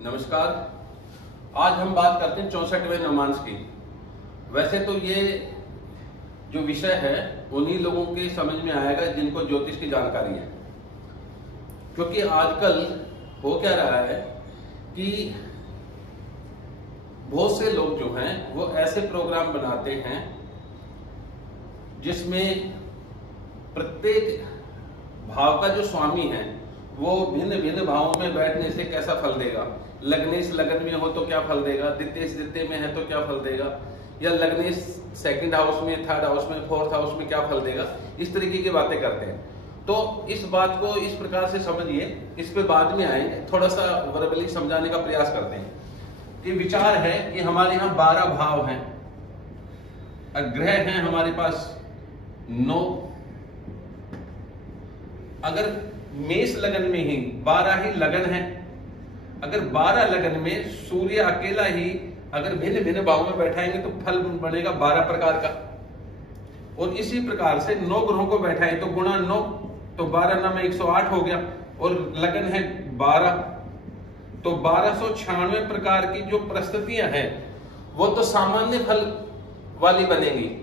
नमस्कार। आज हम बात करते हैं 64वें नवमांश की। वैसे तो ये जो विषय है उन्हीं लोगों के समझ में आएगा जिनको ज्योतिष की जानकारी है, क्योंकि आजकल हो क्या रहा है कि बहुत से लोग जो हैं वो ऐसे प्रोग्राम बनाते हैं जिसमें प्रत्येक भाव का जो स्वामी है वो भिन्न भिन्न भावों में बैठने से कैसा फल देगा, लग्नेश लगन में हो तो क्या फल देगा, द्वितीय द्वितीय में है तो क्या फल देगा, या लग्नेश सेकंड हाउस में, थर्ड हाउस में, फोर्थ हाउस में क्या फल देगा, इस तरीके की बातें करते हैं। तो इस बात को इस प्रकार से समझिए, इस पे बाद में आएंगे, थोड़ा सा वर्बली समझाने का प्रयास करते हैं कि विचार है कि हमारे यहाँ 12 भाव हैं, ग्रह हैं हमारे पास 9। अगर मेष लगन में ही 12 ही लगन है, अगर 12 लगन में सूर्य अकेला ही अगर भिन्न भिन्न भाव में बैठाएंगे तो फल बनेगा 12 प्रकार का। और इसी प्रकार से 9 ग्रहों को बैठाएं तो गुणा 9, तो 12 9 में 108 हो गया, और लगन है 12, तो 1296 प्रकार की जो परिस्थितियां हैं वो तो सामान्य फल वाली बनेगी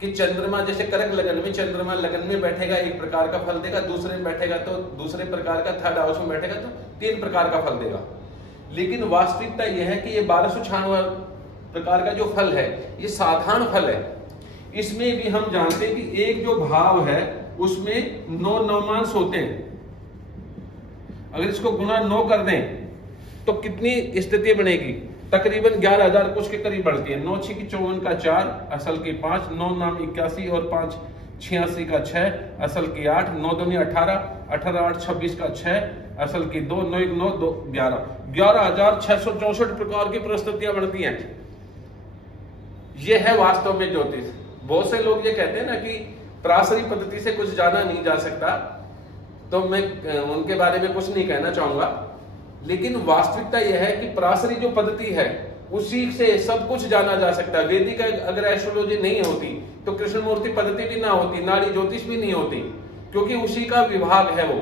कि चंद्रमा जैसे कर्क लगन में, चंद्रमा लगन में बैठेगा एक प्रकार का फल देगा, दूसरे में बैठेगा तो दूसरे प्रकार का, थर्ड हाउस में बैठेगा तो 3 प्रकार का फल देगा। लेकिन वास्तविकता यह है कि ये 1296 प्रकार का जो फल है ये साधारण फल है। इसमें भी हम जानते हैं कि एक जो भाव है उसमें 9 नवमांश होते हैं। अगर इसको गुणा 9 कर दें तो कितनी स्थिति बनेगी, तकरीबन 11,000 कुछ के करीब बढ़ती है। 9 6 की 54 का 4, असल की 5, 9 9 81 और 5 86 का 6, असल की 8, 9 2 18, 18 8 26 का 6, असल की 2, 9 1 9 2 11, 11,664 प्रकार की परिस्थितियां बनती हैं। यह है वास्तव में ज्योतिष। बहुत से लोग ये कहते हैं ना कि पराशरी पद्धति से कुछ जाना नहीं जा सकता, तो मैं उनके बारे में कुछ नहीं कहना चाहूंगा, लेकिन वास्तविकता यह है कि पराशरी जो पद्धति है उसी से सब कुछ जाना जा सकता है। वैदिक अगर एस्ट्रोलॉजी नहीं होती तो कृष्णमूर्ति पद्धति भी ना होती, नाड़ी ज्योतिष भी नहीं होती, क्योंकि उसी का विभाग है। वो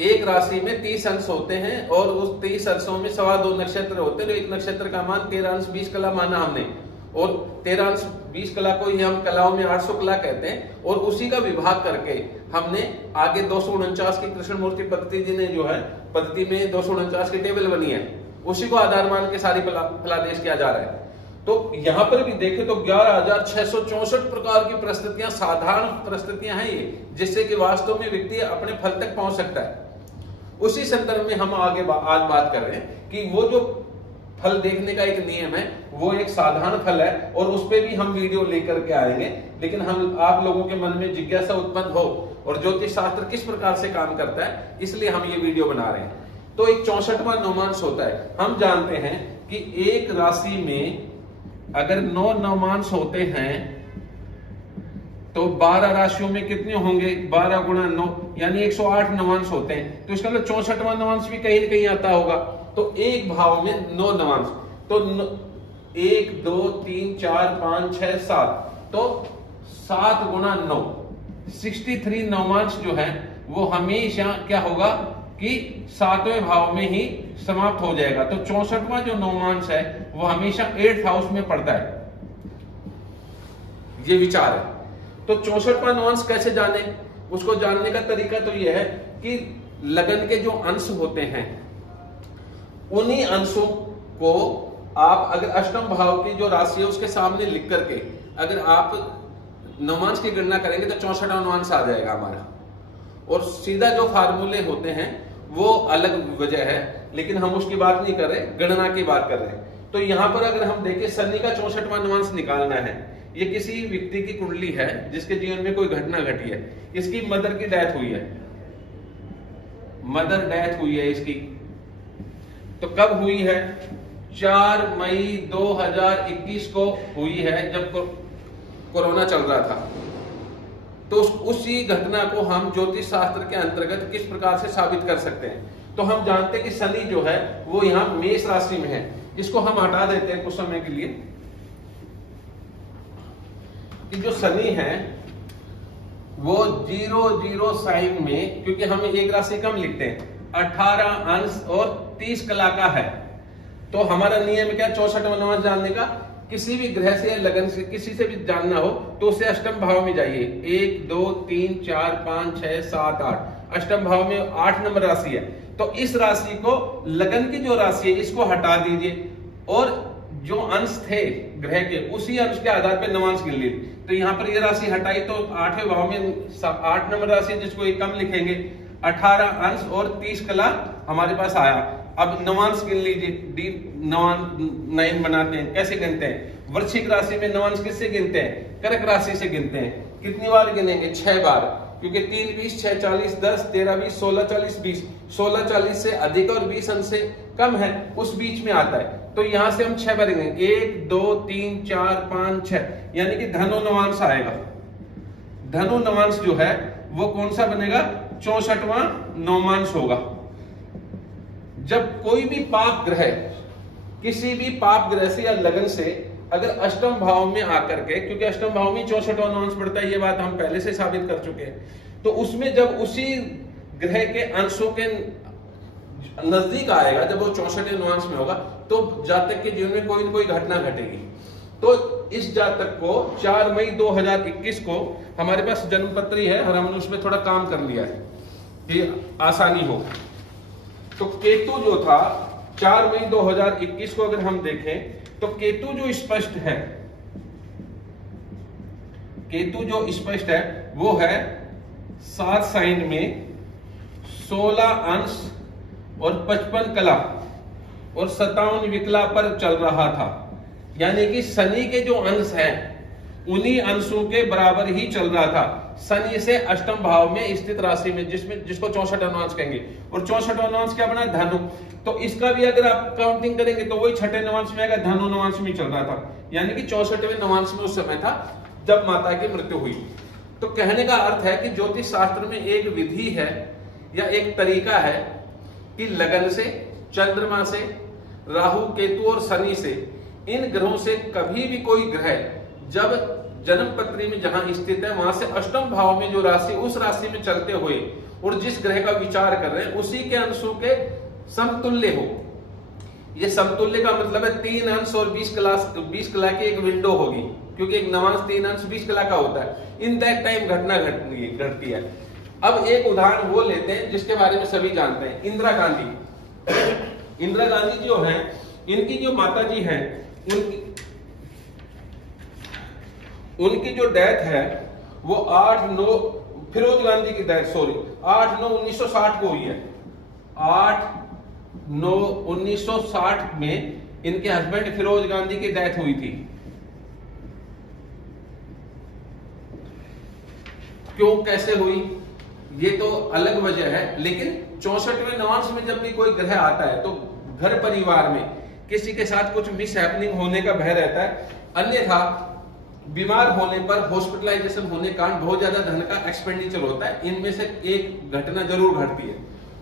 एक राशि में 30 अंश होते हैं और उस 30 अंशों में 2.25 नक्षत्र होते हैं। तो एक नक्षत्र का मान 13 अंश 20 कला माना हमने, और 13 अंश 20 कला को ही हम कलाओं में 800 कला कहते हैं, और उसी का विभाग करके हमने आगे 249 की कृष्णमूर्ति पद्धति जी ने जो है पद्धति में 249 की टेबल बनी है, उसी को आधार मान के सारी फलादेश किया जा रहा है। तो यहां पर भी देखें तो 11,664 प्रकार की परिस्थितियां साधारण परिस्थितियां हैं ये, जिससे कि वास्तव में व्यक्ति अपने फल तक पहुंच सकता है। उसी संदर्भ में हम आगे आज बात कर रहे हैं कि वो जो फल देखने का एक नियम है वो एक साधारण फल है, और उस पर भी हम वीडियो लेकर के आएंगे। लेकिन हम आप लोगों के मन में जिज्ञासा उत्पन्न हो और ज्योतिष शास्त्र किस प्रकार से काम करता है, इसलिए हम ये वीडियो बना रहे हैं। तो एक 64वां नवमांश होता है। हम जानते हैं कि एक राशि में अगर 9 नवमांश होते हैं तो 12 राशियों में कितने होंगे, 12 गुणा 9 यानी 108 नवमांश होते हैं। तो इसका मतलब 64वां नवमांश भी कहीं न कहीं आता होगा। तो एक भाव में 9 नवमांश, तो 1 2 3 4 5 6 7, तो 7 गुणा 9 63 नवमांश जो है वो हमेशा क्या होगा कि 7वें भाव में ही समाप्त हो जाएगा। तो 64वां जो नवमांश है वो हमेशा 8th हाउस में पड़ता है। ये विचार है। तो 64वां नवमांश कैसे जाने, उसको जानने का तरीका तो यह है कि लगन के जो अंश होते हैं उन्हीं अंशों को आप अगर अष्टम भाव की जो राशि है उसके सामने लिख करके अगर आप नवमांश की गणना करेंगे तो 64वां नवमांश आ जाएगा हमारा। और सीधा जो फार्मूले होते हैं वो अलग वजह है, लेकिन हम उसकी बात नहीं कर रहे, गणना की बात कर रहे हैं। तो यहां पर अगर हम देखें शनि का 64वां नवमांश निकालना है। ये किसी व्यक्ति की कुंडली है जिसके जीवन में कोई घटना घटी है, इसकी मदर की डेथ हुई है, मदर डेथ हुई है इसकी। तो कब हुई है, 4 मई 2021 को हुई है, जब कोरोना चल रहा था। तो उसी घटना को हम ज्योतिष शास्त्र के अंतर्गत किस प्रकार से साबित कर सकते हैं। तो हम जानते हैं कि शनि जो है वो यहाँ मेष राशि में है। इसको हम हटा देते हैं कुछ समय के लिए, कि जो शनि है वो 0 0 साइन में, क्योंकि हम एक राशि कम लिखते हैं, 18 अंश और 30 कला का है। तो हमारा नियम क्या, 64वां नवांश जानने का। किसी भी ग्रह से या लगन से किसी से भी जानना हो तो उसे अष्टम भाव में जाइए। 1 2 3 4 5 6 7 8, अष्टम भाव में 8 नंबर राशि है। तो इस राशि को, लगन की जो राशि है इसको हटा दीजिए और जो अंश थे ग्रह के उसी अंश के आधार पर नवांश गिन लीजिए। तो यहाँ पर ये राशि हटाई तो 8वें भाव में 8 नंबर राशि जिसको एक कम लिखेंगे, 18 अंश और 30 कला हमारे पास आया। अब नवांश गिन लीजिए, डी नवांश 9 बनाते हैं। कैसे गिनते हैं? वृश्चिक राशि में नवांश किससे गिनते हैं? कर्क राशि से गिनते हैं। कितनी बार गिनेंगे? 6 बार, क्योंकि 3 20 6 40 10 13 20 16 40 20, 16 40 से अधिक और 20 अंश से कम है उस बीच में आता है। तो यहां से हम 6 बार गिनेंगे, 1 2 3 4 5 6, यानी कि धनु नवांश आएगा। धनु नवांश जो है वो कौन सा बनेगा? 64वां नवांश होगा। जब कोई भी पाप ग्रह किसी भी पाप ग्रह से या लगन से अगर अष्टम भाव में आकर के, क्योंकि अष्टम भाव में 64वां नवांश पड़ता है, ये बात हम पहले से साबित कर चुके हैं, तो उसमें जब उसी ग्रह के अंशों के नजदीक आएगा, जब वो 64वें नवांश में होगा, तो जातक के जीवन में कोई न कोई घटना घटेगी। तो इस जातक को 4 मई 2021 को हमारे पास जन्मपत्री है और हमने उसमें थोड़ा काम कर लिया है कि आसानी हो। तो केतु जो था 4 मई 2021 को अगर हम देखें तो केतु जो स्पष्ट है, केतु जो स्पष्ट है वो है 7 साइन में 16 अंश और 55 कला और 57 विकला पर चल रहा था। यानी कि शनि के जो अंश हैं उन्हीं अंशों के बराबर ही चल रहा था। शनि से अष्टम भाव में स्थित राशि में, जिसको 64वां नवांश कहेंगे, और 64वां नवांश क्या बना? धनु। तो इसका भी अगर आप काउंटिंग करेंगे तो वही 6ठे नवांश में आएगा, धनु नवांश में चल रहा था। यानी कि 64वें नवांश में उस समय था जब माता की मृत्यु हुई। तो कहने का अर्थ है कि ज्योतिष शास्त्र में एक विधि है या एक तरीका है कि लगन से, चंद्रमा से, राहु केतु और शनि से, इन ग्रहों से कभी भी कोई ग्रह जब जन्म पत्री में जहां स्थित है वहां से अष्टम भाव में जो राशि, उस राशि में चलते हुए और जिस ग्रह का विचार कर रहे हैं उसी के अंशों के समतुल्य हो। ये समतुल्य का मतलब है 3 अंश और 20 कला की एक विंडो होगी, क्योंकि एक नवांश 3 अंश 20 कला का होता है। इन दैट टाइम घटना घटती है। अब एक उदाहरण वो लेते हैं जिसके बारे में सभी जानते हैं, इंदिरा गांधी। इंदिरा गांधी जो है, इनकी जो माता जी है, उनकी जो डेथ है वो 8/9, फिरोज गांधी की डेथ, सॉरी, 8/9/1960 को हुई है। 8/9/1960 में इनके हस्बैंड फिरोज गांधी की डेथ हुई थी। क्यों, कैसे हुई, ये तो अलग वजह है, लेकिन 64वें नवांश में जब भी कोई ग्रह आता है तो घर परिवार में किसी के साथ कुछ मिस हैपनिंग होने का भय रहता है। अन्यथा बीमार होने पर, हॉस्पिटलाइजेशन होने का बहुत ज्यादा धन का एक्सपेंडिचर होता है। इनमें से एक घटना जरूर घटती है।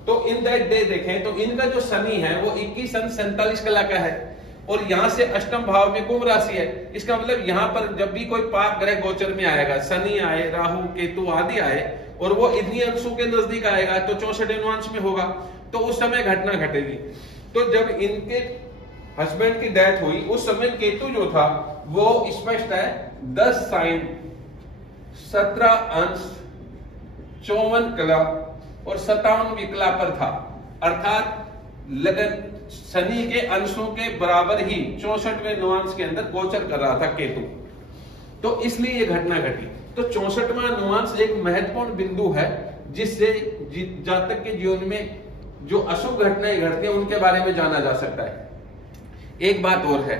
तो इन दैट डे देखें तो इनका जो शनि है वो 21 अंश 47 कला का है और यहां से अष्टम भाव में कुंभ राशि है। इसका मतलब यहां पर जब भी कोई पाप ग्रह गोचर में आएगा, शनि आए, राहु केतु आदि आए और वो इन्हीं अंशों के नजदीक आएगा तो 64वें नवांश में होगा, तो उस समय घटना घटेगी। तो जब इनके हस्बैंड की डेथ हुई उस समय केतु जो था वो स्पष्ट है 10 साइन 17 अंश 54 कला और 57 विकला पर था, अर्थात लगन शनि के अंशों के बराबर ही 64वें नवांश के अंदर गोचर कर रहा था केतु। तो इसलिए ये घटना घटी। तो 64वां नवांश एक महत्वपूर्ण बिंदु है जिससे जातक के जीवन में जो अशुभ घटनाएं घटती हैं उनके बारे में जाना जा सकता है। एक बात और है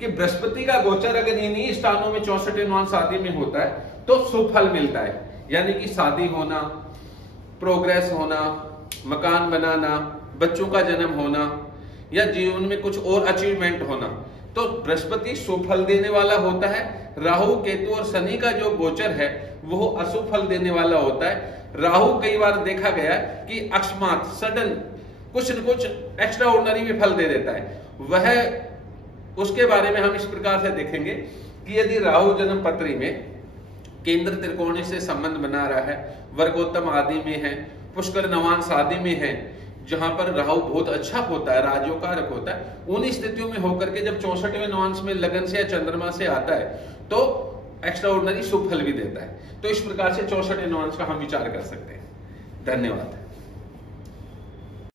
कि बृहस्पति का गोचर अगर इन्हीं स्थानों में 64वें नवांश शादी में होता है तो शुभ फल मिलता है, यानी कि शादी होना, प्रोग्रेस होना, मकान बनाना, बच्चों का जन्म होना या जीवन में कुछ और अचीवमेंट होना। तो बृहस्पति शुभ फल देने वाला होता है। राहु केतु और शनि का जो गोचर है वो अशुभ फल देने वाला होता है। राहु कई बार देखा गया कि अकस्मात सडन कुछ न कुछ एक्स्ट्रा ऑर्डिनरी भी फल दे देता है। वह उसके बारे में हम इस प्रकार से देखेंगे कि यदि राहु जन्म पत्री में केंद्र त्रिकोणी से संबंध बना रहा है, वर्गोत्तम आदि में है, पुष्कर नवांश आदि में है, जहां पर राहु बहुत अच्छा होता है, राजयोगकारक होता है, उन स्थितियों में होकर के जब 64वें नॉन्स में लगन से या चंद्रमा से आता है तो एक्स्ट्रा ऑर्डिनरी शुभ फल भी देता है। तो इस प्रकार से 64 नॉन्स का हम विचार कर सकते हैं। धन्यवाद।